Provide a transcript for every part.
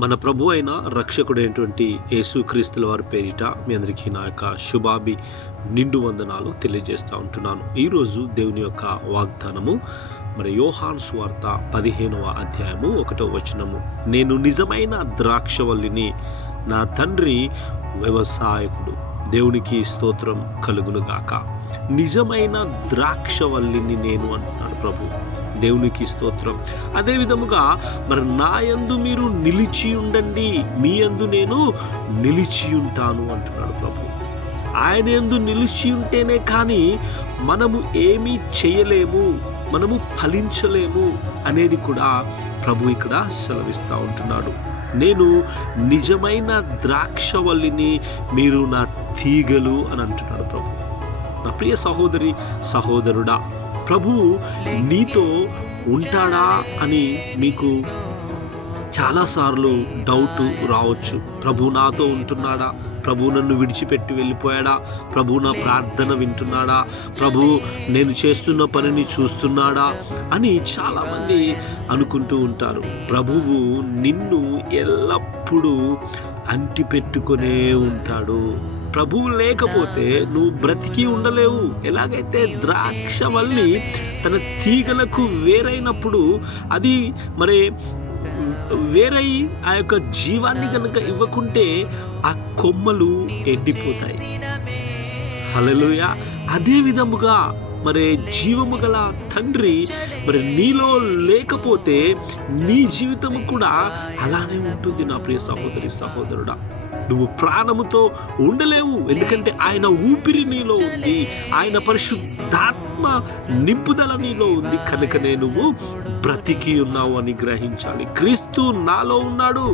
మన ప్రభు అయిన రక్షకుడైనటువంటి యేసుక్రీస్తుల వారి పేరిట మీ అందరికీ నా యొక్క శుభాభి నిండు వందనాలు తెలియజేస్తూ ఉంటున్నాను. ఈరోజు దేవుని యొక్క వాగ్దానము మరి యోహాను సువార్త 15వ అధ్యాయము 1వ వచనము. నేను నిజమైన ద్రాక్షవల్లిని, నా తండ్రి వ్యవసాయకుడు. దేవునికి స్తోత్రం కలుగునుగాక. నిజమైన ద్రాక్షవల్లిని నేను అంటున్నాడు ప్రభు. దేవునికి స్తోత్రం. అదే విధముగా మరి నా యందు మీరు నిలిచి ఉండండి, మీ యందు నేను నిలిచి ఉంటాను అంటున్నాడు ప్రభు. ఆయన యందు నిలిచి ఉంటేనే కానీ మనము ఏమీ చేయలేము, మనము ఫలించలేము అనేది కూడా ప్రభు ఇక్కడ సెలవిస్తూ ఉంటున్నాడు. నేను నిజమైన ద్రాక్షవల్లిని, మీరు నా తీగలు అని అంటున్నాడు ప్రభు. నా ప్రియ సహోదరి సహోదరుడా, ప్రభువు నీతో ఉంటాడా అని మీకు చాలాసార్లు డౌట్ రావచ్చు. ప్రభు నాతో ఉంటున్నాడా? ప్రభు నన్ను విడిచిపెట్టి వెళ్ళిపోయాడా? ప్రభు నా ప్రార్థన వింటున్నాడా? ప్రభు నేను చేస్తున్న పనిని చూస్తున్నాడా అని చాలామంది అనుకుంటూ ఉంటారు. ప్రభువు నిన్ను ఎల్లప్పుడూ అంటిపెట్టుకునే ఉంటాడు. ప్రభువు లేకపోతే నువ్వు బ్రతికి ఉండలేవు. ఎలాగైతే ద్రాక్షవల్లి తన తీగలకు వేరైనప్పుడు అది మరి వేరై ఆ యొక్క జీవాన్ని కనుక ఇవ్వకుంటే ఆ కొమ్మలు ఎండిపోతాయి. హల్లెలూయా. అదే విధముగా మరి జీవము గల తండ్రి మరి నీలో లేకపోతే నీ జీవితము కూడా అలానే ఉంటుంది. నా ప్రియ సహోదరి సహోదరుడా, నువ్వు ప్రాణముతో ఉండలేవు. ఎందుకంటే ఆయన ఊపిరి నీలో ఉంది, ఆయన పరిశుద్ధాత్మ నింపుదల నీలో ఉంది. కనుకనే నువ్వు బ్రతికి ఉన్నావు అని గ్రహించాలి. క్రీస్తు నాలో ఉన్నాడు,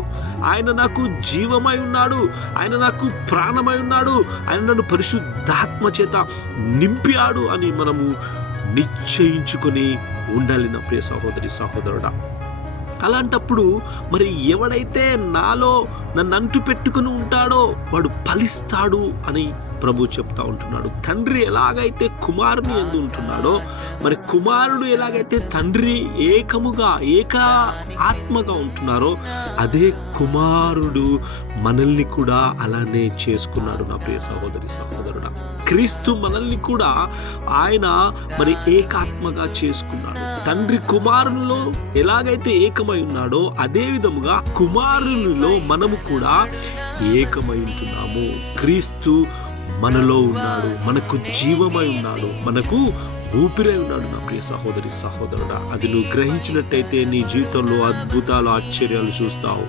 ఆయన నాకు జీవమై ఉన్నాడు, ఆయన నాకు ప్రాణమై ఉన్నాడు, ఆయన నన్ను పరిశుద్ధాత్మ చేత నింపాడు అని మనము నిశ్చయించుకొని ఉండాలి. నా ప్రియ సహోదరి సహోదరుడా, అలాంటప్పుడు మరి ఎవడైతే నాలో నన్ను అంటు పెట్టుకుని ఉంటాడో వాడు ఫలిస్తాడు అని ప్రభు చెప్తా ఉంటున్నాడు. తండ్రి ఎలాగైతే కుమారుని యందు ఉంటున్నాడో మరి కుమారుడు ఎలాగైతే తండ్రి ఏకముగా ఏక ఆత్మగా ఉంటున్నారో అదే కుమారుడు మనల్ని కూడా అలానే చేసుకున్నాడు. నా ప్రియ సహోదరి సహోదరుడా, క్రీస్తు మనల్ని కూడా ఆయన మరి ఏకాత్మగా చేసుకున్నాడు. తండ్రి కుమారునిలో ఎలాగైతే ఏకమై ఉన్నాడో అదే విధముగా కుమారునిలో మనము కూడా ఏకమై ఉంటున్నాము. క్రీస్తు మనలో ఉన్నాడు, మనకు జీవమై ఉన్నాడు, మనకు ఊపిరై ఉన్నాడు. నా ప్రియ సహోదరి సహోదరుడా, అది నువ్వు గ్రహించినట్టయితే నీ జీవితంలో అద్భుతాలు ఆశ్చర్యాలు చూస్తావు.